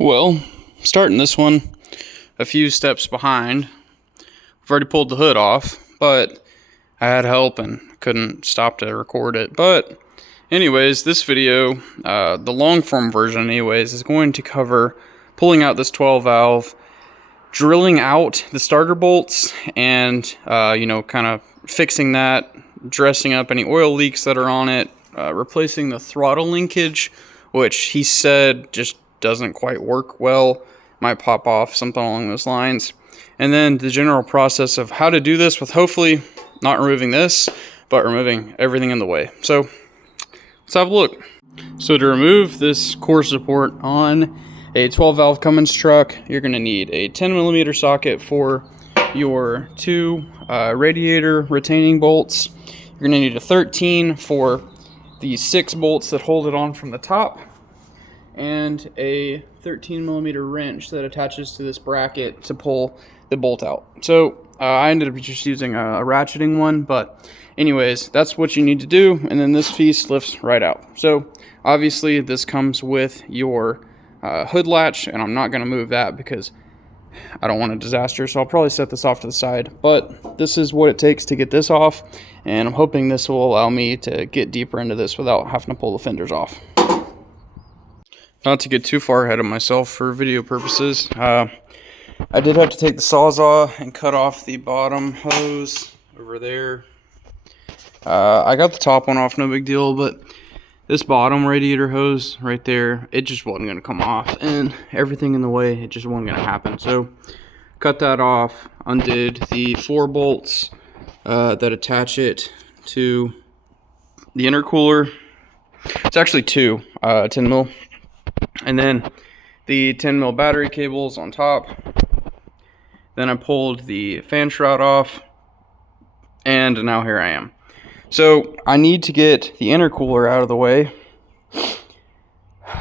Well, starting this one a few steps behind. I've already pulled the hood off, but I had help and couldn't stop to record it. But anyways, this video, the long form version anyways, is going to cover pulling out this 12 valve, drilling out the starter bolts, and kind of fixing that, dressing up any oil leaks that are on it, replacing the throttle linkage, which he said just doesn't quite work well, might pop off, something along those lines. And then the general process of how to do this with hopefully not removing this, but removing everything in the way. So let's have a look. So to remove this core support on a 12 valve Cummins truck, you're going to need a 10mm socket for your two radiator retaining bolts. You're going to need a 13 for the 6 bolts that hold it on from the top, and a 13mm wrench that attaches to this bracket to pull the bolt out. So I ended up just using a ratcheting one, but anyways, that's what you need to do, and then this piece lifts right out. So obviously this comes with your hood latch, and I'm not going to move that because I don't want a disaster, so I'll probably set this off to the side. But this is what it takes to get this off, and I'm hoping this will allow me to get deeper into this without having to pull the fenders off. Not to get too far ahead of myself for video purposes, I did have to take the Sawzall and cut off the bottom hose over there. I got the top one off, no big deal, but this bottom radiator hose right there, it just wasn't going to come off, and everything in the way, it just wasn't going to happen. So cut that off, undid the 4 bolts that attach it to the intercooler. It's actually 2 10mm. And then the 10mm battery cables on top. Then I pulled the fan shroud off, and now here I am. So I need to get the intercooler out of the way,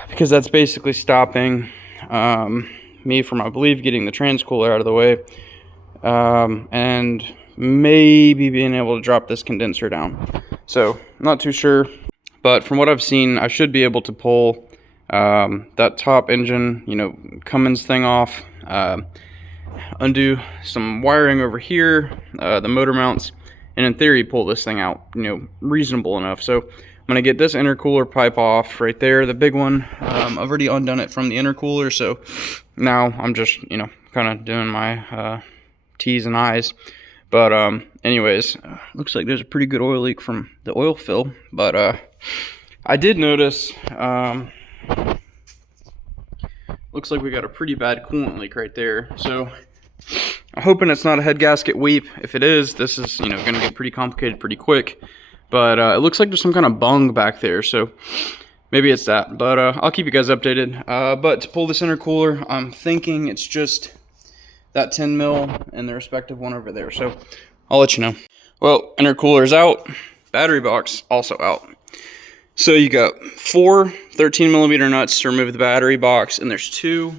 because that's basically stopping me from, I believe, getting the transcooler out of the way, and maybe being able to drop this condenser down. So not too sure, but from what I've seen, I should be able to pull that top engine, Cummins thing off, undo some wiring over here, the motor mounts, and in theory pull this thing out, reasonable enough. So I'm gonna get this intercooler pipe off right there, the big one. I've already undone it from the intercooler, so now I'm just kind of doing my T's and I's. But anyways, looks like there's a pretty good oil leak from the oil fill, but I did notice looks like we got a pretty bad coolant leak right there. So I'm hoping it's not a head gasket weep. If it is, this is going to get pretty complicated pretty quick. But it looks like there's some kind of bung back there, so maybe it's that. But I'll keep you guys updated. But to pull this intercooler, I'm thinking it's just that 10mm and the respective one over there. So I'll let you know. Well, intercooler's out. Battery box also out. So you got 4 13mm nuts to remove the battery box, and there's 2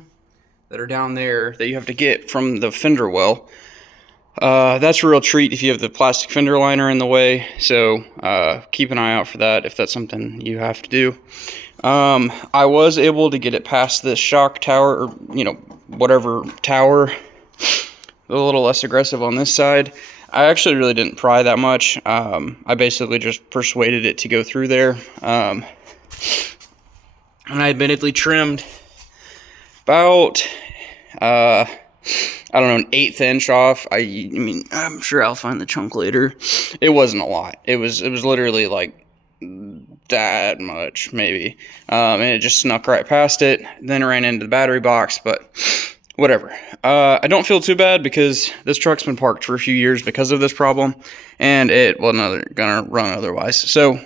that are down there that you have to get from the fender well. That's a real treat if you have the plastic fender liner in the way, so keep an eye out for that if that's something you have to do. I was able to get it past this shock tower, or whatever tower, a little less aggressive on this side. I actually really didn't pry that much. I basically just persuaded it to go through there. And I admittedly trimmed about, I don't know, an 1/8 inch off. I mean, I'm sure I'll find the chunk later. It wasn't a lot. It was literally like that much, maybe. And it just snuck right past it. Then ran into the battery box, but whatever. I don't feel too bad because this truck's been parked for a few years because of this problem, and it wasn't gonna run otherwise. So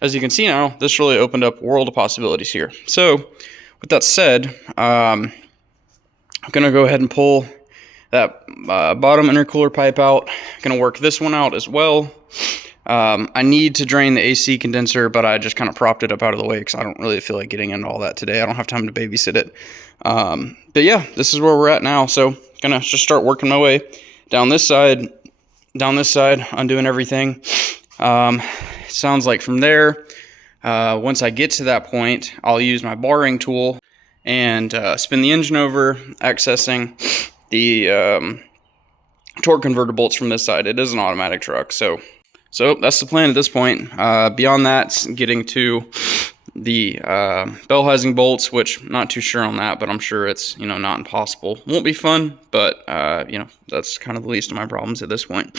as you can see now, this really opened up a world of possibilities here. So with that said, I'm gonna go ahead and pull that bottom intercooler pipe out. Gonna work this one out as well. I need to drain the AC condenser, but I just kind of propped it up out of the way because I don't really feel like getting into all that today. I don't have time to babysit it. But yeah, this is where we're at now. So gonna just start working my way down this side, undoing everything. Sounds like from there, once I get to that point, I'll use my barring tool and spin the engine over, accessing the torque converter bolts from this side. It is an automatic truck, so that's the plan at this point. Beyond that, getting to the bell housing bolts, which I'm not too sure on that, but I'm sure it's, you know, not impossible. Won't be fun, but you know, that's kind of the least of my problems at this point.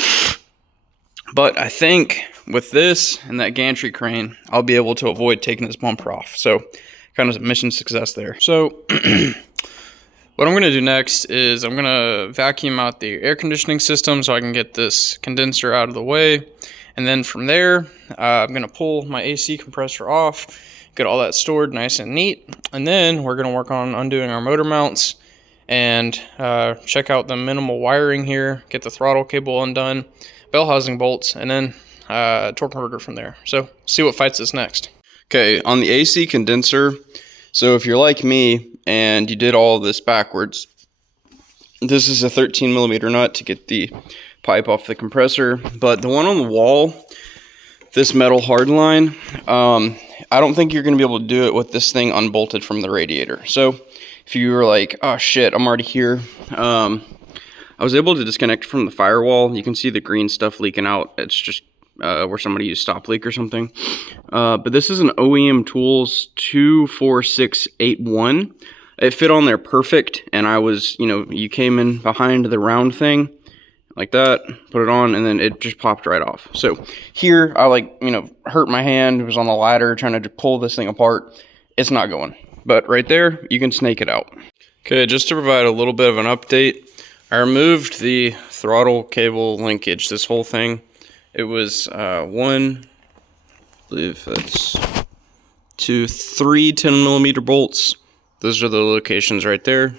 But I think with this and that gantry crane, I'll be able to avoid taking this bumper off. So kind of mission success there. So what I'm going to do next is I'm going to vacuum out the air conditioning system so I can get this condenser out of the way. And then from there, I'm going to pull my AC compressor off, get all that stored nice and neat. And then we're going to work on undoing our motor mounts and check out the minimal wiring here, get the throttle cable undone, bell housing bolts, and then torque converter from there. So see what fights us next. Okay, on the AC condenser, so if you're like me and you did all of this backwards, this is a 13 millimeter nut to get the pipe off the compressor, but the one on the wall, this metal hard line, I don't think you're going to be able to do it with this thing unbolted from the radiator. So if you were like, oh shit, I'm already here, I was able to disconnect from the firewall. You can see the green stuff leaking out. It's just where somebody used stop leak or something. But this is an OEM Tools 24681. It fit on there perfect, and I was, you know, you came in behind the round thing like that, put it on, and then it just popped right off. So here, I like, you know, hurt my hand. It was on the ladder trying to pull this thing apart. It's not going. But right there, you can snake it out. Okay, just to provide a little bit of an update, I removed the throttle cable linkage, this whole thing. It was I believe that's 3 10 millimeter bolts. Those are the locations right there.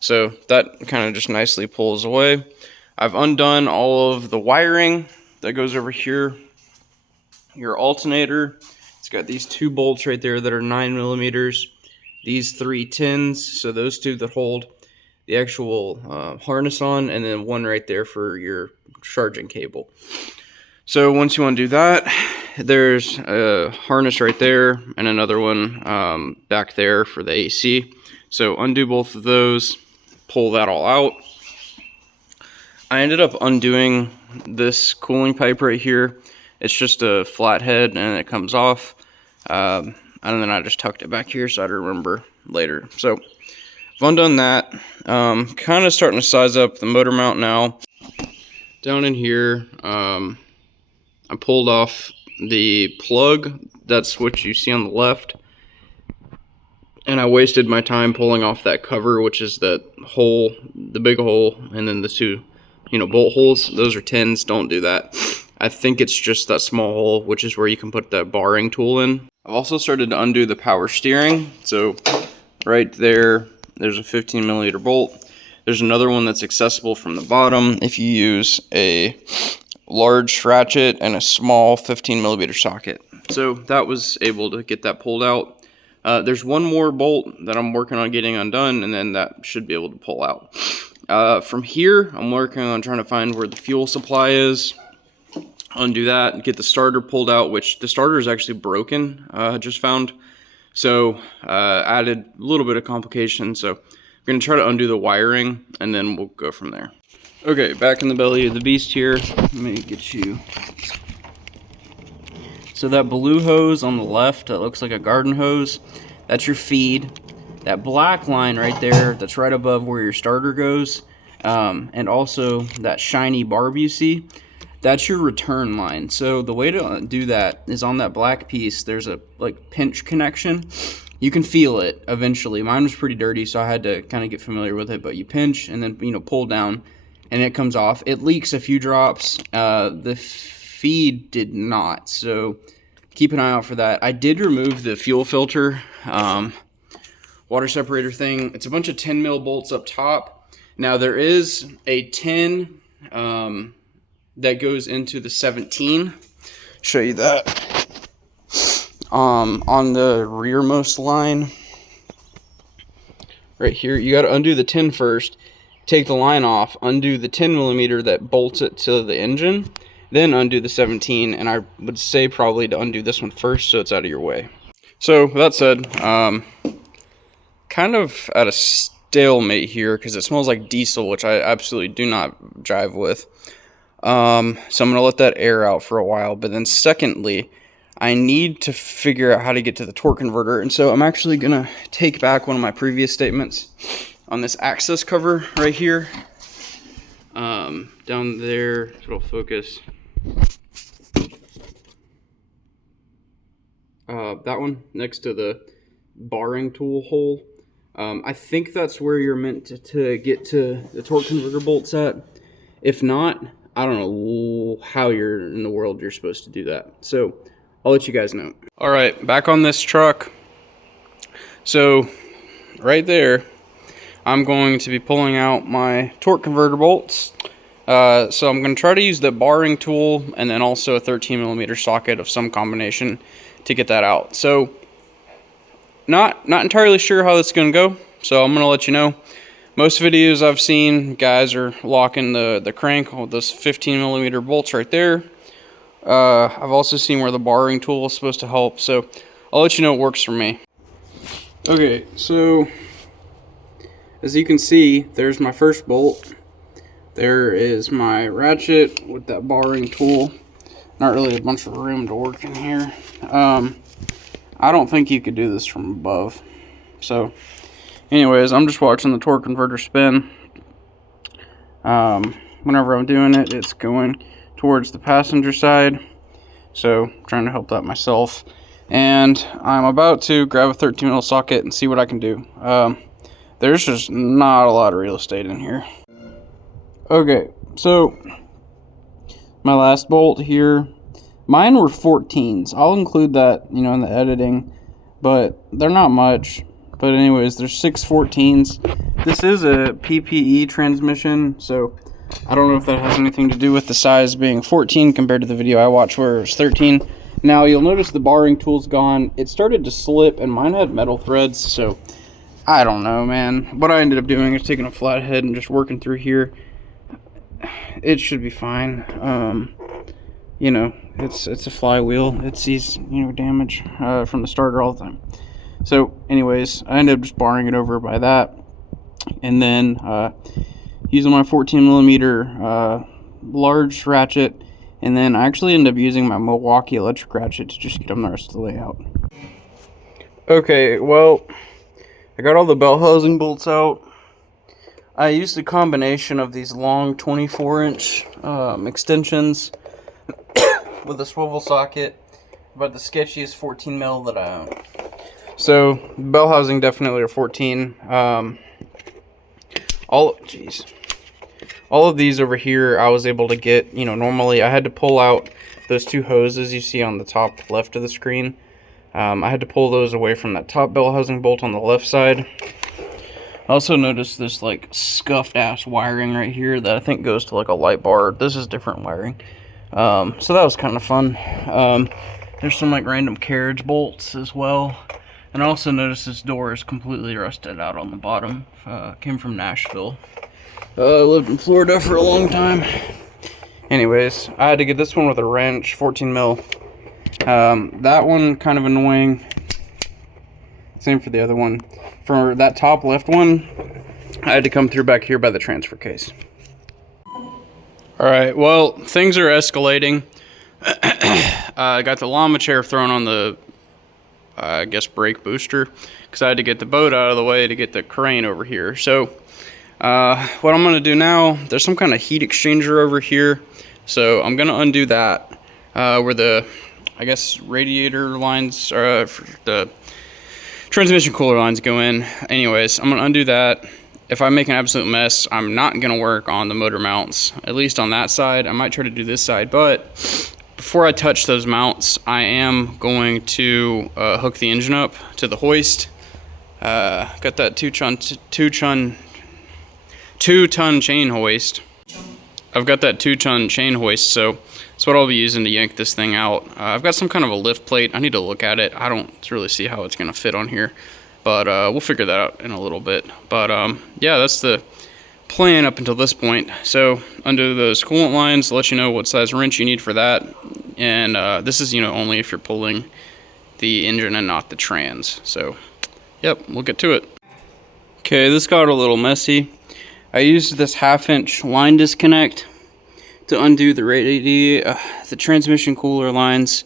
So that kind of just nicely pulls away. I've undone all of the wiring that goes over here. Your alternator, it's got these 2 bolts right there that are 9 millimeters. These 3 10s, so those 2 that hold the actual harness on, and then 1 right there for your charging cable. So once you want to do that, there's a harness right there and another one back there for the AC. So undo both of those, pull that all out. I ended up undoing this cooling pipe right here. It's just a flat head and it comes off. And then I just tucked it back here so I'd remember later. So I've undone that. Kind of starting to size up the motor mount now. Down in here, I pulled off the plug. That's what you see on the left. And I wasted my time pulling off that cover, which is that hole, the big hole, and then the 2, you know, bolt holes. Those are 10s. Don't do that. I think it's just that small hole, which is where you can put that barring tool in. I've also started to undo the power steering. So right there, there's a 15 millimeter bolt. There's another one that's accessible from the bottom if you use a large ratchet and a small 15 millimeter socket. So that was able to get that pulled out. There's one more bolt that I'm working on getting undone, and then that should be able to pull out. From here, I'm working on trying to find where the fuel supply is, undo that, get the starter pulled out, which the starter is actually broken, just found. So added a little bit of complication. So I'm going to try to undo the wiring, and then we'll go from there. Okay, back in the belly of the beast here. Let me get you. So that blue hose on the left, that looks like a garden hose, that's your feed. That black line right there, that's right above where your starter goes, and also that shiny barb you see, that's your return line. So the way to do that is on that black piece, there's a like pinch connection. You can feel it eventually. Mine was pretty dirty, so I had to kind of get familiar with it, but you pinch and then, you know, pull down and it comes off. It leaks a few drops. The feed did not, so keep an eye out for that. I did remove the fuel filter water separator thing. It's a bunch of 10 mil bolts up top. Now there is a 10 that goes into the 17. Show you that. On the rearmost line right here, you got to undo the 10 first, take the line off, undo the 10 millimeter that bolts it to the engine, then undo the 17, and I would say probably to undo this one first so it's out of your way. So with that said, kind kind of at a stalemate here because it smells like diesel, which I absolutely do not jive with. So I'm going to let that air out for a while. But then secondly, I need to figure out how to get to the torque converter. And so I'm actually going to take back one of my previous statements on this access cover right here. Down there, if it'll focus. That one next to the barring tool hole. I think that's where you're meant to get to the torque converter bolts at. If not, I don't know how you're in the world you're supposed to do that. So I'll let you guys know. All right, back on this truck. So right there, I'm going to be pulling out my torque converter bolts. So I'm going to try to use the barring tool and then also a 13mm socket of some combination to get that out. So not entirely sure how this is going to go, so I'm going to let you know. Most videos I've seen, guys are locking the crank with those 15mm bolts right there. I've also seen where the barring tool is supposed to help, so I'll let you know it works for me. Okay, so as you can see, there's my first bolt. There is my ratchet with that barring tool. Not really a bunch of room to work in here. I don't think you could do this from above. So, anyways, I'm just watching the torque converter spin. Whenever I'm doing it, it's going towards the passenger side. So, I'm trying to help that myself. And I'm about to grab a 13mm socket and see what I can do. There's just not a lot of real estate in here. Okay, so my last bolt here, mine were 14s. I'll include that, you know, in the editing, but they're not much. But anyways, there's 6 14s. This is a PPE transmission, so I don't know if that has anything to do with the size being 14 compared to the video I watched where it was 13. Now, you'll notice the barring tool's gone. It started to slip, and mine had metal threads, so I don't know, man. What I ended up doing is taking a flathead and just working through here. It should be fine. You know, it's a flywheel. It sees, you know, damage from the starter all the time. So anyways, I ended up just barring it over by that, and then using my 14mm large ratchet, and then I actually ended up using my Milwaukee electric ratchet to just get them the rest of the way out. Okay, well, I got all the bell housing bolts out. I used a combination of these long 24-inch extensions with a swivel socket, but the sketchiest 14mm that I own. So, bell housing definitely are 14. All of these over here I was able to get, you know, normally I had to pull out those 2 hoses you see on the top left of the screen. I had to pull those away from that top bell housing bolt on the left side. I also noticed this like scuffed ass wiring right here that I think goes to like a light bar. This is different wiring. So that was kind of fun. There's some like random carriage bolts as well. And I also noticed this door is completely rusted out on the bottom. Came from Nashville. I lived in Florida for a long time. Anyways, I had to get this one with a wrench, 14mm. That one kind of annoying. Same for the other one. For that top left one, I had to come through back here by the transfer case. Alright, well, things are escalating. I got the llama chair thrown on the, I guess, brake booster, because I had to get the boat out of the way to get the crane over here. So, what I'm going to do now, there's some kind of heat exchanger over here. So, I'm going to undo that, where the, I guess, radiator lines, or the transmission cooler lines go in. Anyways, I'm going to undo that. If I make an absolute mess, I'm not going to work on the motor mounts, at least on that side. I might try to do this side, but before I touch those mounts, I am going to hook the engine up to the hoist. Got that two-ton chain hoist. I've got that 2-ton chain hoist, so that's what I'll be using to yank this thing out. I've got some kind of a lift plate. I need to look at it. I don't really see how it's going to fit on here, but we'll figure that out in a little bit. But yeah, that's the plan up until this point. So undo those coolant lines, let you know what size wrench you need for that. And this is, you know, only if you're pulling the engine and not the trans. So, yep, we'll get to it. Okay, this got a little messy. I used this 1/2-inch line disconnect to undo the transmission cooler lines.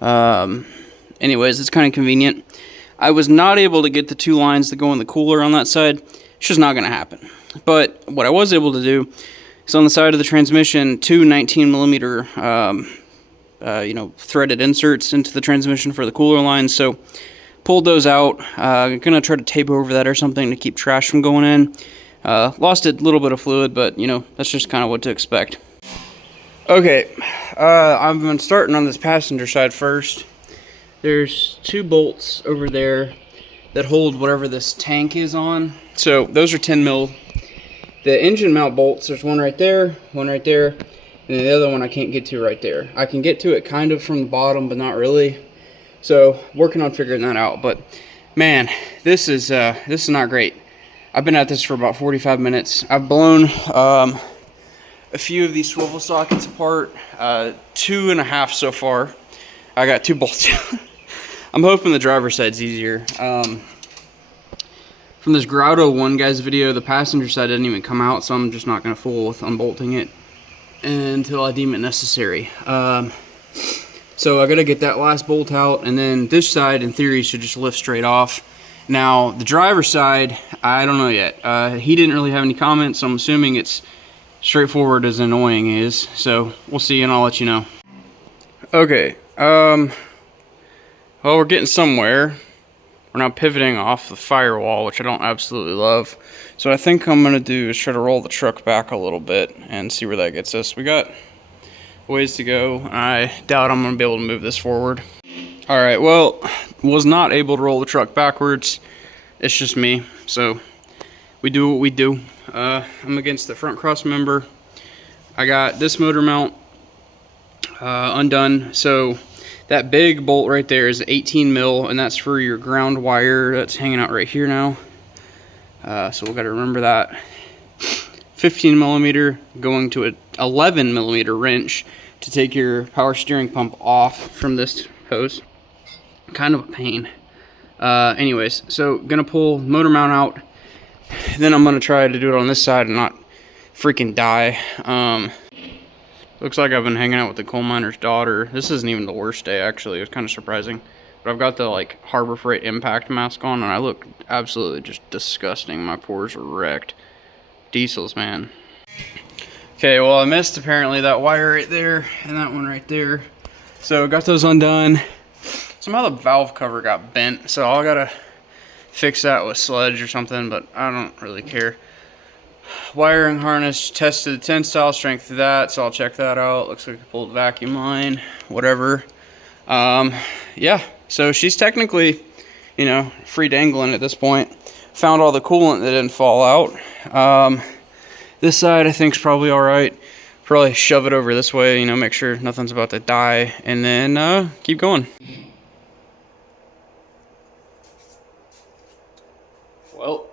Anyways, it's kind of convenient. I was not able to get the 2 lines that go in the cooler on that side. It's just not going to happen. But what I was able to do is on the side of the transmission, 2 19mm threaded inserts into the transmission for the cooler lines. So pulled those out. I'm gonna try to tape over that or something to keep trash from going in. Lost a little bit of fluid, but that's just kind of what to expect. Okay, I'm starting on this passenger side first. There's 2 bolts over there that hold whatever this tank is on. So those are 10 mil. The engine mount bolts, there's one right there, and the other one I can't get to right there. I can get to it kind of from the bottom, but not really. So working on figuring that out. But man, this is not great. I've been at this for about 45 minutes. I've blown a few of these swivel sockets apart, 2.5 so far. I got 2 bolts. I'm hoping the driver's side's easier. From this Grotto one guy's video, the passenger side didn't even come out, so I'm just not going to fool with unbolting it until I deem it necessary. So I got to get that last bolt out, and then this side, in theory, should just lift straight off. Now, the driver's side, I don't know yet. He didn't really have any comments, so I'm assuming it's straightforward as annoying is. So we'll see, and I'll let you know. Okay, well, we're getting somewhere. We're now pivoting off the firewall, which I don't absolutely love. So I think I'm gonna do is try to roll the truck back a little bit and see where that gets us. We got ways to go. I doubt I'm gonna be able to move this forward. All right, well, was not able to roll the truck backwards. It's just me, so we do what we do. I'm against the front cross member. I got this motor mount undone. So that big bolt right there is 18 mil, and that's for your ground wire that's hanging out right here now. So we've got to remember that. 15 millimeter going to an 11 millimeter wrench to take your power steering pump off from this hose. Kind of a pain. Anyways, so gonna pull motor mount out. Then I'm gonna try to do it on this side and not freaking die. Looks like I've been hanging out with the coal miner's daughter. This isn't even the worst day, actually. It was kind of surprising. But I've got the Harbor Freight impact mask on, and I look absolutely just disgusting. My pores are wrecked. Diesels, man. Okay, well, I missed apparently that wire right there and that one right there. So got those undone. Somehow the valve cover got bent, so I gotta fix that with sludge or something, but I don't really care. Wiring harness, tested the tensile strength of that, so I'll check that out. Looks like I pulled vacuum line, whatever. Yeah, so she's technically, free dangling at this point. Found all the coolant that didn't fall out. This side I think is probably all right. Probably shove it over this way, make sure nothing's about to die, and then keep going. Well,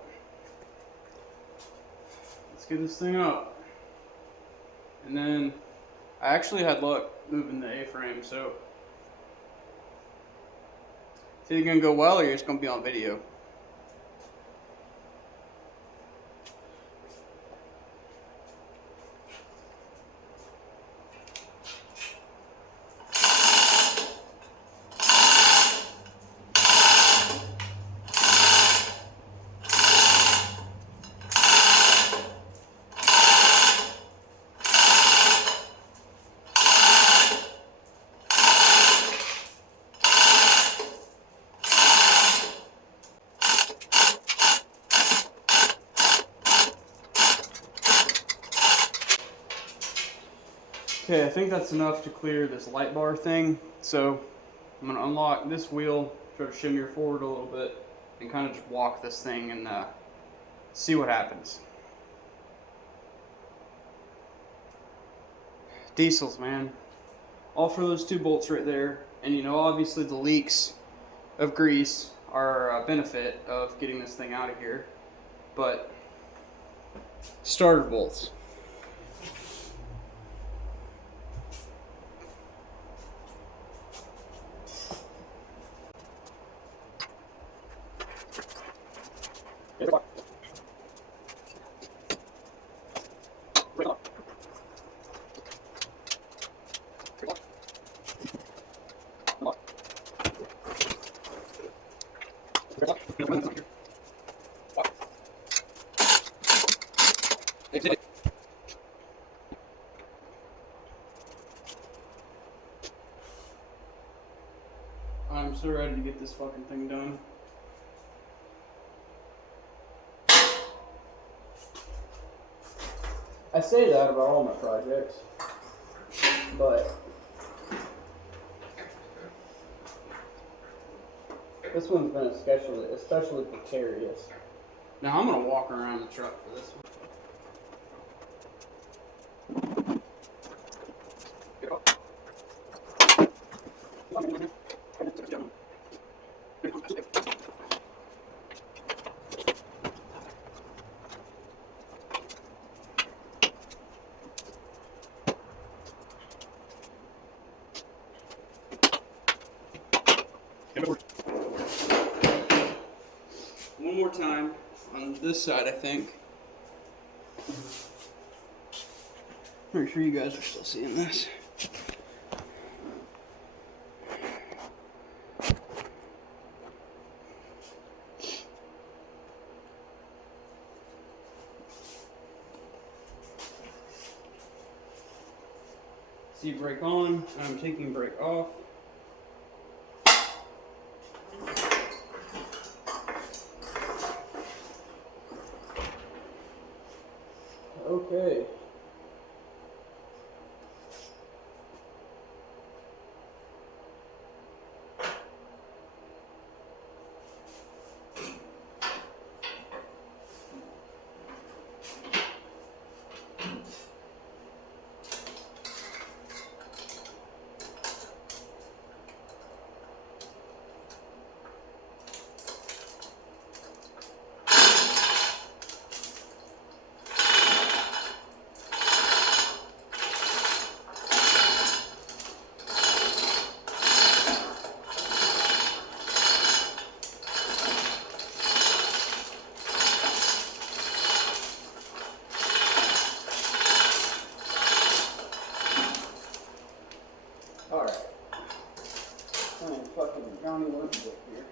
let's get this thing up. And then I actually had luck moving the A-frame, so it's either gonna go well or it's gonna be on video. Okay, I think that's enough to clear this light bar thing. So I'm gonna unlock this wheel, try to shimmy her forward a little bit, and kind of just walk this thing and see what happens. Diesels, man. All for those 2 bolts right there. And obviously the leaks of grease are a benefit of getting this thing out of here. But starter bolts. I'm so ready to get this fucking thing done. I say that about all my projects, but this one's been especially precarious. Now I'm gonna walk around the truck for this one. One more time on this side, I think. Make sure you guys are still seeing this. See brake on, I'm taking brake off. Okay. Alright. I'm fucking Johnny Elizabeth here.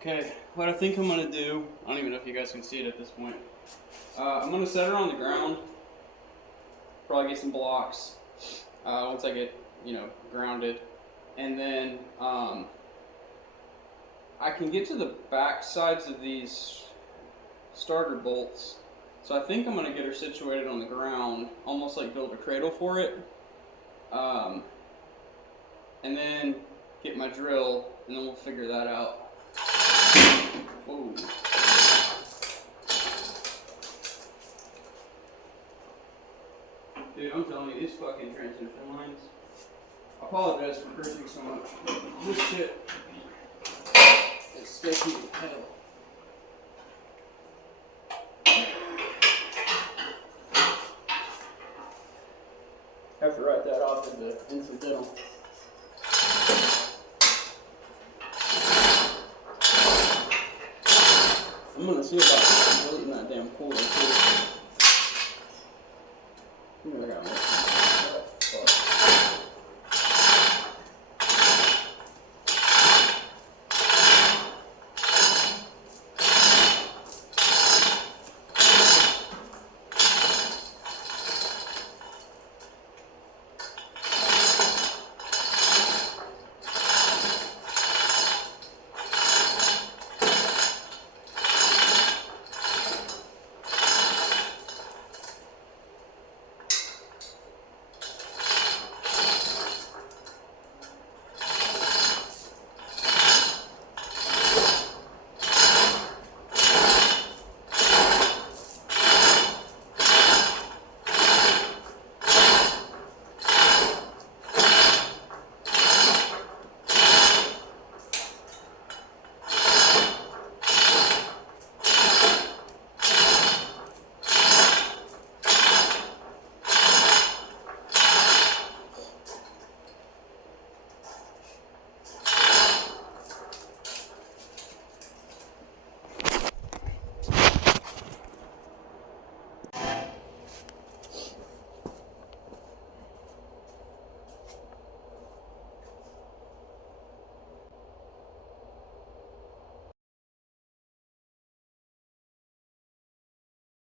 Okay, what I think I'm going to do, I don't even know if you guys can see it at this point. I'm going to set her on the ground, probably get some blocks once I get, grounded. And then I can get to the back sides of these starter bolts. So I think I'm going to get her situated on the ground, almost like build a cradle for it. And then get my drill, and then we'll figure that out. Ooh. Dude, I'm telling you, these fucking transmission lines. I apologize for cursing so much, but this shit is sticky as hell. Have to write that off as an incidental. I'm gonna see about deleting that damn cooler too. I got one.